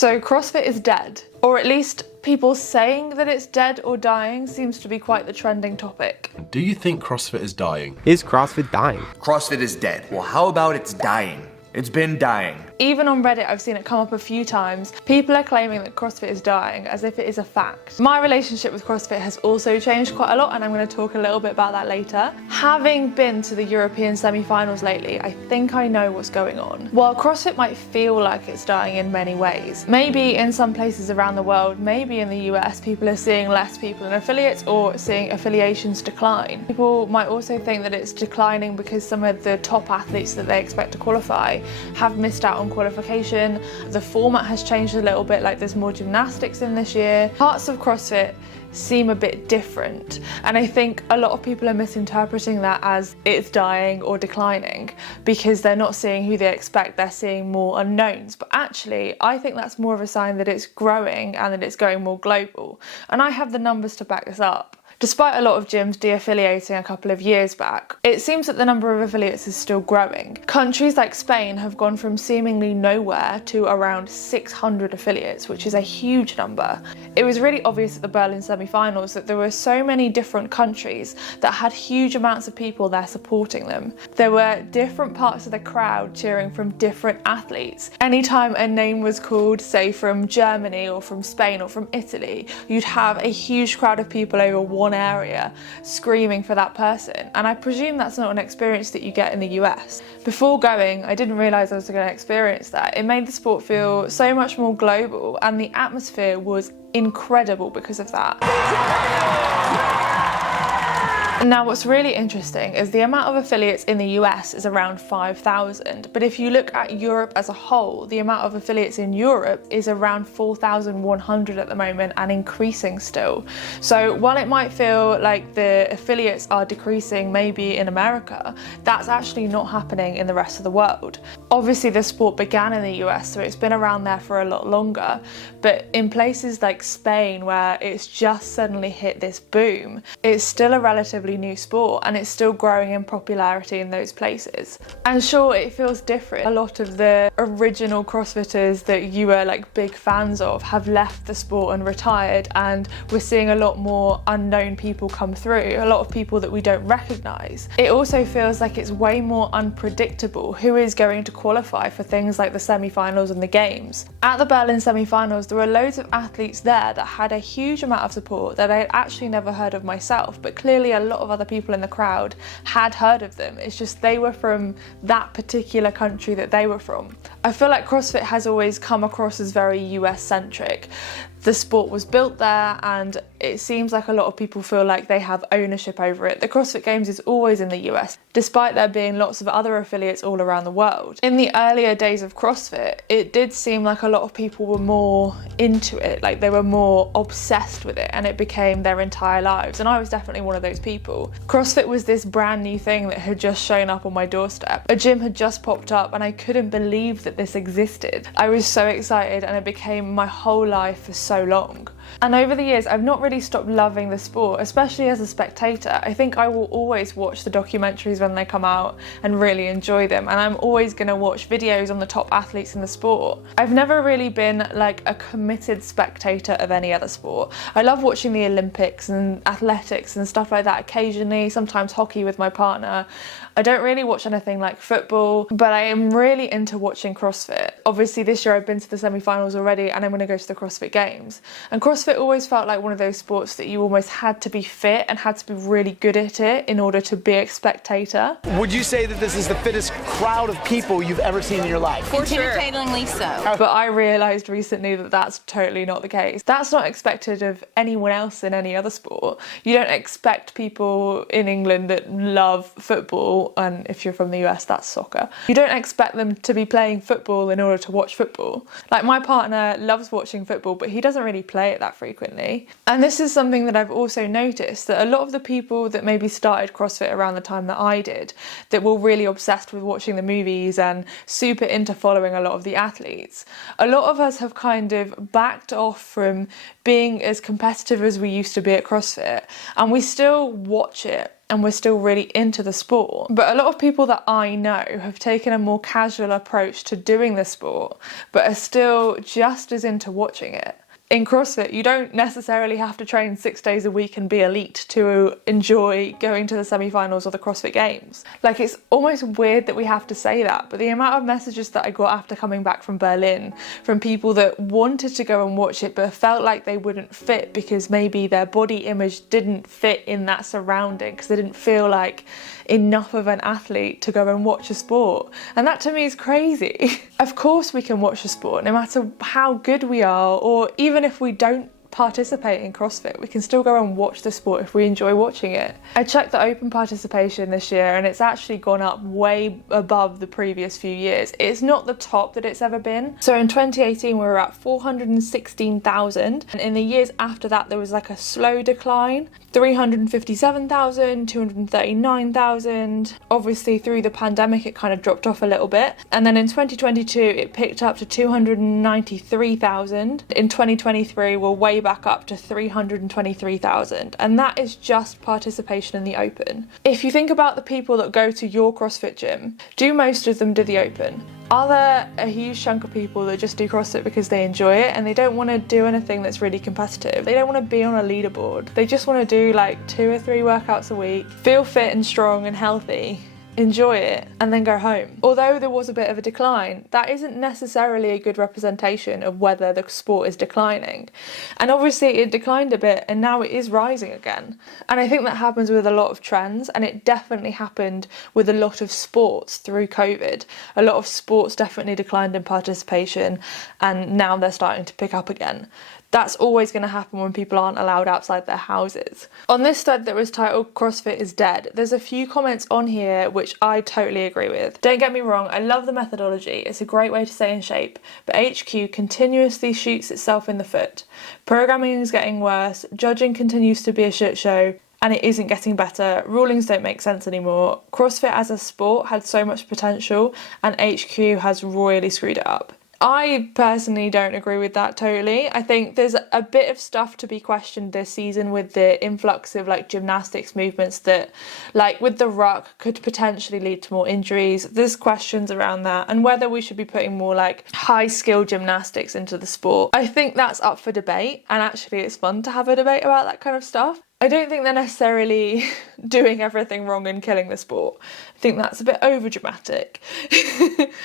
So CrossFit is dead, or at least people saying that it's dead or dying seems to be quite the trending topic. Do you think CrossFit is dying? Is CrossFit dying? CrossFit is dead. Well, how about it's dying? It's been dying. Even on Reddit, I've seen it come up a few times. People are claiming that CrossFit is dying as if it is a fact. My relationship with CrossFit has also changed quite a lot, and I'm going to talk a little bit about that later. Having been to the European semi-finals lately, I think I know what's going on. While CrossFit might feel like it's dying in many ways, maybe in some places around the world, maybe in the US, people are seeing less people in affiliates or seeing affiliations decline. People might also think that it's declining because some of the top athletes that they expect to qualify have missed out on qualification. The format has changed a little bit, like there's more gymnastics in this year. Parts of CrossFit seem a bit different, and I think a lot of people are misinterpreting that as it's dying or declining because they're not seeing who they expect, they're seeing more unknowns. But actually, I think that's more of a sign that it's growing and that it's going more global, and I have the numbers to back this up. Despite a lot of gyms de-affiliating a couple of years back, it seems that the number of affiliates is still growing. Countries like Spain have gone from seemingly nowhere to around 600 affiliates, which is a huge number. It was really obvious at the Berlin semi-finals that there were so many different countries that had huge amounts of people there supporting them. There were different parts of the crowd cheering from different athletes. Anytime a name was called, say from Germany or from Spain or from Italy, you'd have a huge crowd of people over one area screaming for that person, and I presume that's not an experience that you get in the US. Before going, I didn't realise I was going to experience that. It made the sport feel so much more global, and the atmosphere was incredible because of that. Now, what's really interesting is the amount of affiliates in the US is around 5,000, but if you look at Europe as a whole, the amount of affiliates in Europe is around 4,100 at the moment and increasing still. So while it might feel like the affiliates are decreasing maybe in America, that's actually not happening in the rest of the world. Obviously, the sport began in the US, so it's been around there for a lot longer, but in places like Spain, where it's just suddenly hit this boom, it's still a relatively new sport and it's still growing in popularity in those places. And sure, it feels different. A lot of the original CrossFitters that you were like big fans of have left the sport and retired, and we're seeing a lot more unknown people come through, a lot of people that we don't recognise. It also feels like it's way more unpredictable who is going to qualify for things like the semi-finals and the games. At the Berlin semi-finals, there were loads of athletes there that had a huge amount of support that I had actually never heard of myself, but clearly a lot of other people in the crowd had heard of them. It's just they were from that particular country that they were from. I feel like CrossFit has always come across as very US centric. The sport was built there, and it seems like a lot of people feel like they have ownership over it. The CrossFit Games is always in the US, despite there being lots of other affiliates all around the world. In the earlier days of CrossFit, it did seem like a lot of people were more into it, like they were more obsessed with it, and it became their entire lives, and I was definitely one of those people. CrossFit was this brand new thing that had just shown up on my doorstep. A gym had just popped up and I couldn't believe that this existed. I was so excited, and it became my whole life for so long. And over the years, I've not really stopped loving the sport, especially as a spectator. I think I will always watch the documentaries when they come out and really enjoy them, and I'm always going to watch videos on the top athletes in the sport. I've never really been like a committed spectator of any other sport. I love watching the Olympics and athletics and stuff like that occasionally, sometimes hockey with my partner. I don't really watch anything like football, but I am really into watching CrossFit. Obviously this year I've been to the semi-finals already, and I'm going to go to the CrossFit Games. And CrossFit always felt like one of those sports that you almost had to be fit and had to be really good at it in order to be a spectator. Would you say that this is the fittest crowd of people you've ever seen in your life? For sure. Intimidatingly so. But I realised recently that that's totally not the case. That's not expected of anyone else in any other sport. You don't expect people in England that love football, and if you're from the US, that's soccer. You don't expect them to be playing football in order to watch football. Like, my partner loves watching football, but he doesn't really play it that frequently. And this is something that I've also noticed, that a lot of the people that maybe started CrossFit around the time that I did, that were really obsessed with watching the movies and super into following a lot of the athletes, a lot of us have kind of backed off from being as competitive as we used to be at CrossFit, and we still watch it. and we're still really into the sport. But a lot of people that I know have taken a more casual approach to doing the sport, but are still just as into watching it. In CrossFit, you don't necessarily have to train 6 days a week and be elite to enjoy going to the semi-finals or the CrossFit Games. Like, it's almost weird that we have to say that, but the amount of messages that I got after coming back from Berlin from people that wanted to go and watch it but felt like they wouldn't fit because maybe their body image didn't fit in that surrounding, because they didn't feel like enough of an athlete to go and watch a sport. And that to me is crazy. Of course we can watch a sport no matter how good we are, or even if we don't participate in CrossFit, we can still go and watch the sport if we enjoy watching it. I checked the open participation this year and it's actually gone up way above the previous few years. It's not the top that it's ever been. So in 2018 we were at 416,000, and in the years after that there was like a slow decline. 357,000, 239,000. Obviously through the pandemic it kind of dropped off a little bit, and then in 2022 it picked up to 293,000. In 2023 we're way back up to 323,000, and that is just participation in the open. If you think about the people that go to your CrossFit gym, do most of them do the open? Are there a huge chunk of people that just do CrossFit because they enjoy it and they don't want to do anything that's really competitive? They don't want to be on a leaderboard. They just want to do like 2 or 3 workouts a week, feel fit and strong and healthy, enjoy it, and then go home. Although there was a bit of a decline, that isn't necessarily a good representation of whether the sport is declining. And obviously it declined a bit and now it is rising again. And I think that happens with a lot of trends, and it definitely happened with a lot of sports through COVID. A lot of sports definitely declined in participation and now they're starting to pick up again. That's always going to happen when people aren't allowed outside their houses. On this thread that was titled CrossFit is Dead, there's a few comments on here which I totally agree with. Don't get me wrong, I love the methodology, it's a great way to stay in shape, but HQ continuously shoots itself in the foot. Programming is getting worse, judging continues to be a shit show, and it isn't getting better. Rulings don't make sense anymore. CrossFit as a sport had so much potential and HQ has royally screwed it up. I personally don't agree with that totally. I think there's a bit of stuff to be questioned this season with the influx of like gymnastics movements that, like with the ruck, could potentially lead to more injuries. There's questions around that, and whether we should be putting more like high skill gymnastics into the sport. I think that's up for debate, and actually it's fun to have a debate about that kind of stuff. I don't think they're necessarily doing everything wrong and killing the sport. I think that's a bit over dramatic.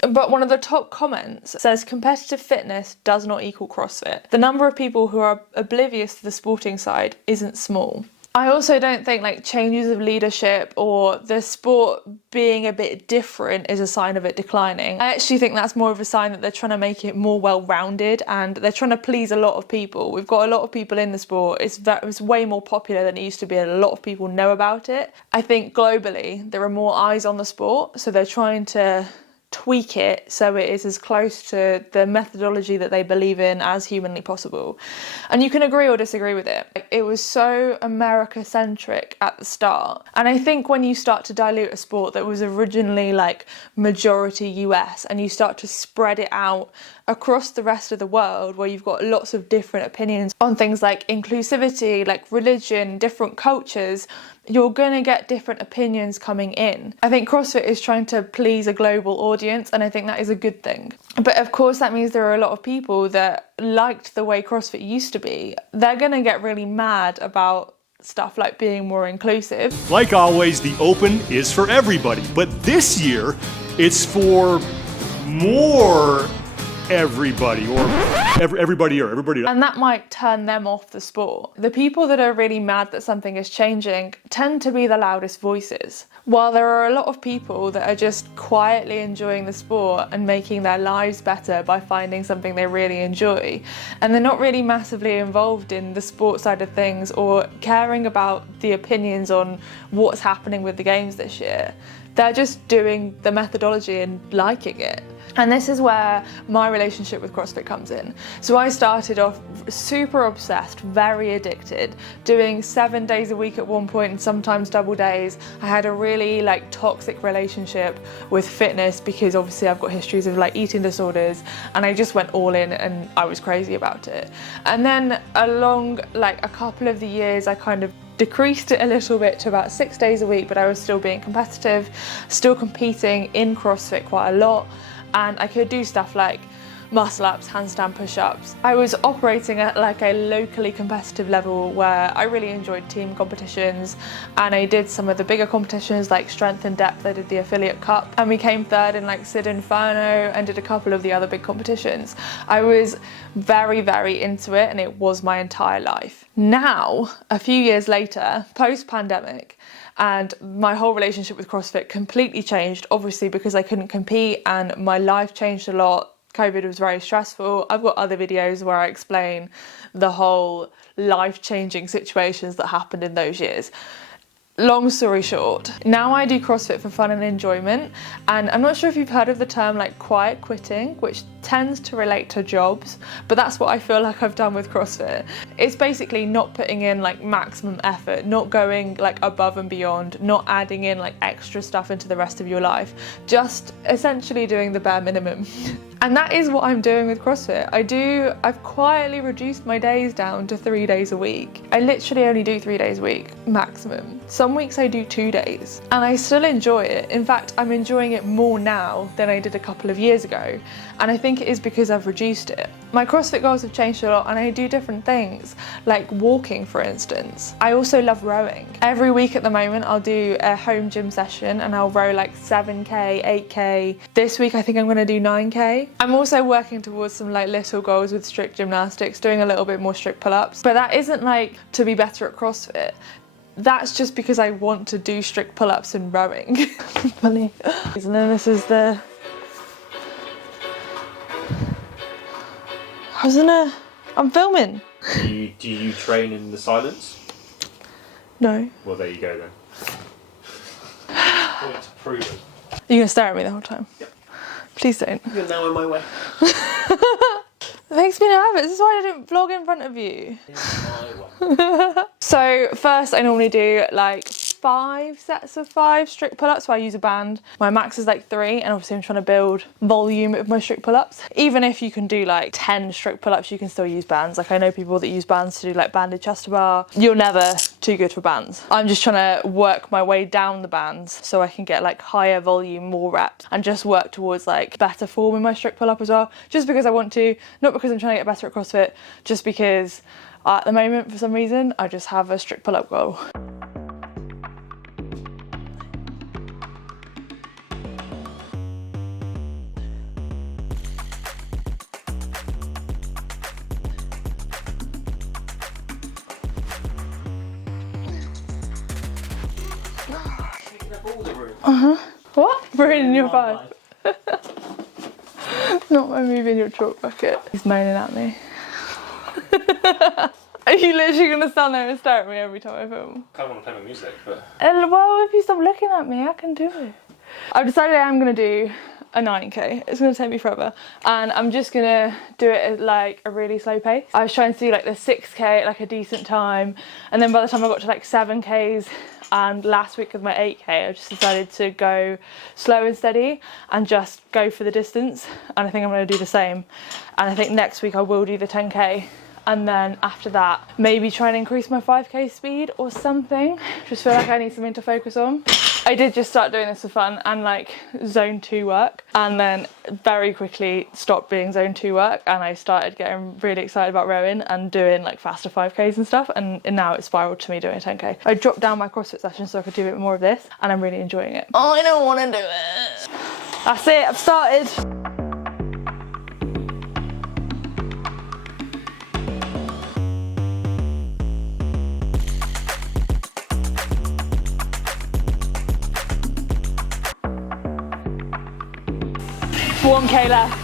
But one of the top comments says competitive fitness does not equal CrossFit. The number of people who are oblivious to the sporting side isn't small. I also don't think like changes of leadership or the sport being a bit different is a sign of it declining. I actually think that's more of a sign that they're trying to make it more well-rounded and they're trying to please a lot of people. We've got a lot of people in the sport. It's way more popular than it used to be and a lot of people know about it. I think globally there are more eyes on the sport, so they're trying to tweak it so it is as close to the methodology that they believe in as humanly possible. And you can agree or disagree with it. It was so America-centric at the start. And I think when you start to dilute a sport that was originally like majority US and you start to spread it out across the rest of the world where you've got lots of different opinions on things like inclusivity, like religion, different cultures, you're going to get different opinions coming in. I think CrossFit is trying to please a global audience, and I think that is a good thing. But of course that means there are a lot of people that liked the way CrossFit used to be. They're going to get really mad about stuff like being more inclusive. Like always, the Open is for everybody, but this year it's for more everybody, or everybody. And that might turn them off the sport. The people that are really mad that something is changing tend to be the loudest voices. While there are a lot of people that are just quietly enjoying the sport and making their lives better by finding something they really enjoy, and they're not really massively involved in the sport side of things or caring about the opinions on what's happening with the games this year. They're just doing the methodology and liking it. And this is where my relationship with CrossFit comes in. So I started off super obsessed, very addicted, doing 7 days a week at one point and sometimes double days. I had a really like toxic relationship with fitness because obviously I've got histories of like eating disorders, and I just went all in and I was crazy about it. And then along like a couple of the years I kind of decreased it a little bit to about 6 days a week, but I was still being competitive, still competing in CrossFit quite a lot, and I could do stuff like muscle ups, handstand push-ups. I was operating at like a locally competitive level where I really enjoyed team competitions, and I did some of the bigger competitions like strength and depth. I did the affiliate cup and we came third in like Sid Inferno and did a couple of the other big competitions. I was very, very into it and it was my entire life. Now, a few years later, post-pandemic, and my whole relationship with CrossFit completely changed, obviously because I couldn't compete and my life changed a lot. COVID was very stressful. I've got other videos where I explain the whole life-changing situations that happened in those years. Long story short, now I do CrossFit for fun and enjoyment, and I'm not sure if you've heard of the term like quiet quitting, which tends to relate to jobs, but that's what I feel like I've done with CrossFit. It's basically not putting in like maximum effort, not going like above and beyond, not adding in like extra stuff into the rest of your life, just essentially doing the bare minimum. And that is what I'm doing with CrossFit. I've quietly reduced my days down to 3 days a week. I literally only do 3 days a week, maximum. Some weeks I do 2 days, and I still enjoy it. In fact, I'm enjoying it more now than I did a couple of years ago. And I think it is because I've reduced it. My CrossFit goals have changed a lot and I do different things, like walking, for instance. I also love rowing. Every week at the moment, I'll do a home gym session and I'll row like 7K, 8K. This week, I think I'm gonna do 9K. I'm also working towards some like little goals with strict gymnastics, doing a little bit more strict pull-ups, but that isn't like to be better at CrossFit. That's just because I want to do strict pull-ups and rowing. Funny. And then this is the... I'm filming. Do you train in the silence? No. Well, there you go then. Point proven. Are you gonna stare at me the whole time? Yep. Please don't. You're now in my way. It makes me nervous. This is why I didn't vlog in front of you. In my way. So first I normally do like 5 sets of 5 strict pull-ups, so I use a band. My max is like 3, and obviously I'm trying to build volume of my strict pull-ups. Even if you can do like 10 strict pull-ups, you can still use bands. Like I know people that use bands to do like banded chest to bar. You're never too good for bands. I'm just trying to work my way down the bands so I can get like higher volume, more reps, and just work towards like better form in my strict pull-up as well. Just because I want to, not because I'm trying to get better at CrossFit, just because at the moment, for some reason, I just have a strict pull-up goal. What? Ruining your vibe. Not by moving your chalk bucket. He's moaning at me. Are you literally gonna stand there and stare at me every time I film? I kind of want to play my music, but... Well, if you stop looking at me, I can do it. I've decided I am gonna do a 9K. It's gonna take me forever. And I'm just gonna do it at like a really slow pace. I was trying to do like the 6K at like a decent time. And then by the time I got to like 7Ks, and last week with my 8K, I just decided to go slow and steady and just go for the distance. And I think I'm gonna do the same. And I think next week I will do the 10K. And then after that, maybe try and increase my 5K speed or something. Just feel like I need something to focus on. I did just start doing this for fun and like zone 2 work, and then very quickly stopped being zone 2 work, and I started getting really excited about rowing and doing like faster 5Ks and stuff, and now it's spiraled to me doing a 10K. I dropped down my CrossFit session so I could do a bit more of this, and I'm really enjoying it. Oh, I don't want to do it. That's it, I've started. One K left.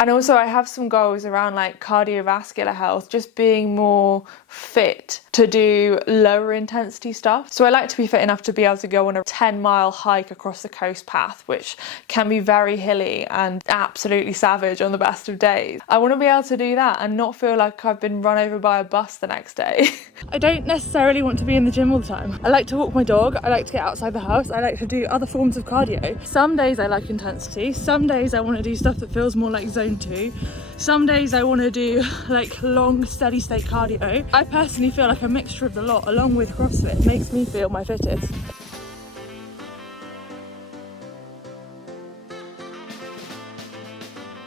And also I have some goals around like cardiovascular health, just being more fit to do lower intensity stuff. So I like to be fit enough to be able to go on a 10-mile hike across the coast path, which can be very hilly and absolutely savage on the best of days. I want to be able to do that and not feel like I've been run over by a bus the next day. I don't necessarily want to be in the gym all the time. I like to walk my dog, I like to get outside the house, I like to do other forms of cardio. Some days I like intensity, some days I want to do stuff that feels more like zone 2. Some days I want to do like long steady state cardio. I personally feel like a mixture of the lot along with CrossFit makes me feel my fittest.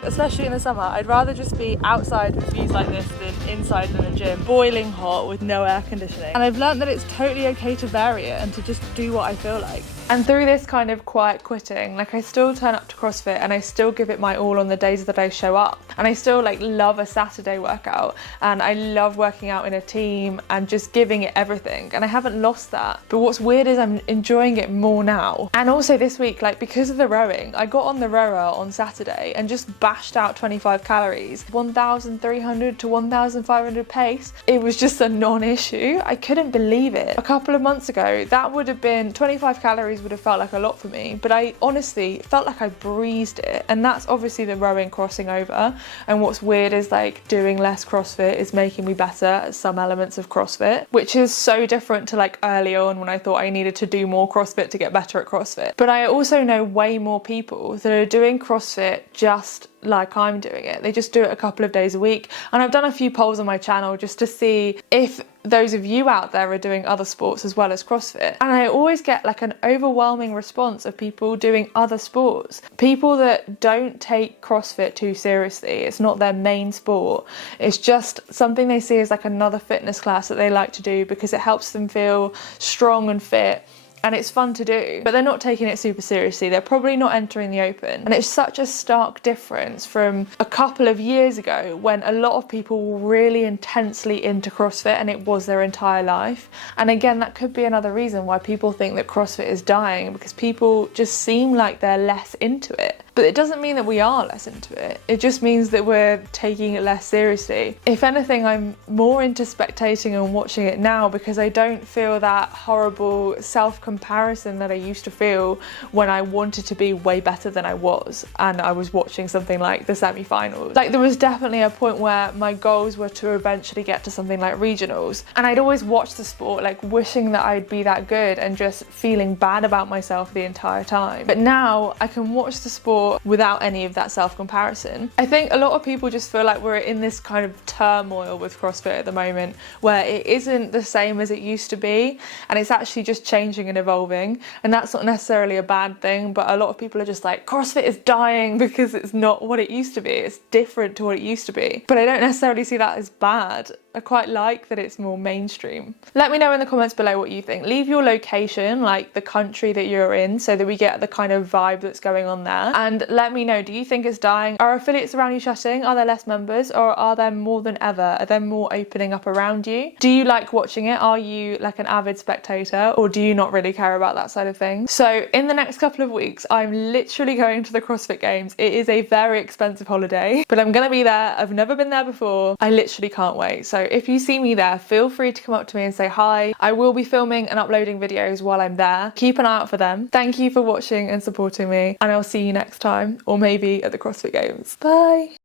Especially in the summer, I'd rather just be outside with views like this than inside in a gym, boiling hot with no air conditioning. And I've learned that it's totally okay to vary it and to just do what I feel like. And through this kind of quiet quitting, like I still turn up to CrossFit and I still give it my all on the days that I show up. And I still like love a Saturday workout and I love working out in a team and just giving it everything. And I haven't lost that. But what's weird is I'm enjoying it more now. And also this week, like because of the rowing, I got on the rower on Saturday and just bashed out 25 calories, 1,300 to 1,500 pace. It was just a non-issue. I couldn't believe it. A couple of months ago, that would have been 25 calories would have felt like a lot for me, but I honestly felt like I breezed it. And that's obviously the rowing crossing over. And what's weird is like doing less CrossFit is making me better at some elements of CrossFit, which is so different to like early on when I thought I needed to do more CrossFit to get better at CrossFit. But I also know way more people that are doing CrossFit just like I'm doing it. They just do it a couple of days a week. And I've done a few polls on my channel just to see if those of you out there are doing other sports as well as CrossFit. And I always get like an overwhelming response of people doing other sports. People that don't take CrossFit too seriously. It's not their main sport. It's just something they see as like another fitness class that they like to do because it helps them feel strong and fit. And it's fun to do, but they're not taking it super seriously. They're probably not entering the open. And it's such a stark difference from a couple of years ago when a lot of people were really intensely into CrossFit and it was their entire life. And again, that could be another reason why people think that CrossFit is dying, because people just seem like they're less into it. But it doesn't mean that we are less into it. It just means that we're taking it less seriously. If anything, I'm more into spectating and watching it now because I don't feel that horrible self-comparison that I used to feel when I wanted to be way better than I was and I was watching something like the semi-finals. Like there was definitely a point where my goals were to eventually get to something like regionals, and I'd always watch the sport like wishing that I'd be that good and just feeling bad about myself the entire time. But now I can watch the sport without any of that self-comparison. I think a lot of people just feel like we're in this kind of turmoil with CrossFit at the moment where it isn't the same as it used to be and it's actually just changing and evolving, and that's not necessarily a bad thing, but a lot of people are just like, CrossFit is dying because it's not what it used to be. It's different to what it used to be. But I don't necessarily see that as bad. I quite like that it's more mainstream. Let me know in the comments below what you think. Leave your location, like the country that you're in, so that we get the kind of vibe that's going on there. And let me know, do you think it's dying? Are affiliates around you shutting? Are there less members, or are there more than ever? Are there more opening up around you? Do you like watching it? Are you like an avid spectator, or do you not really care about that side of things? So in the next couple of weeks, I'm literally going to the CrossFit Games. It is a very expensive holiday, but I'm gonna be there. I've never been there before. I literally can't wait. So if you see me there, feel free to come up to me and say hi. I will be filming and uploading videos while I'm there. Keep an eye out for them. Thank you for watching and supporting me, and I'll see you next time, or maybe at the CrossFit Games. Bye.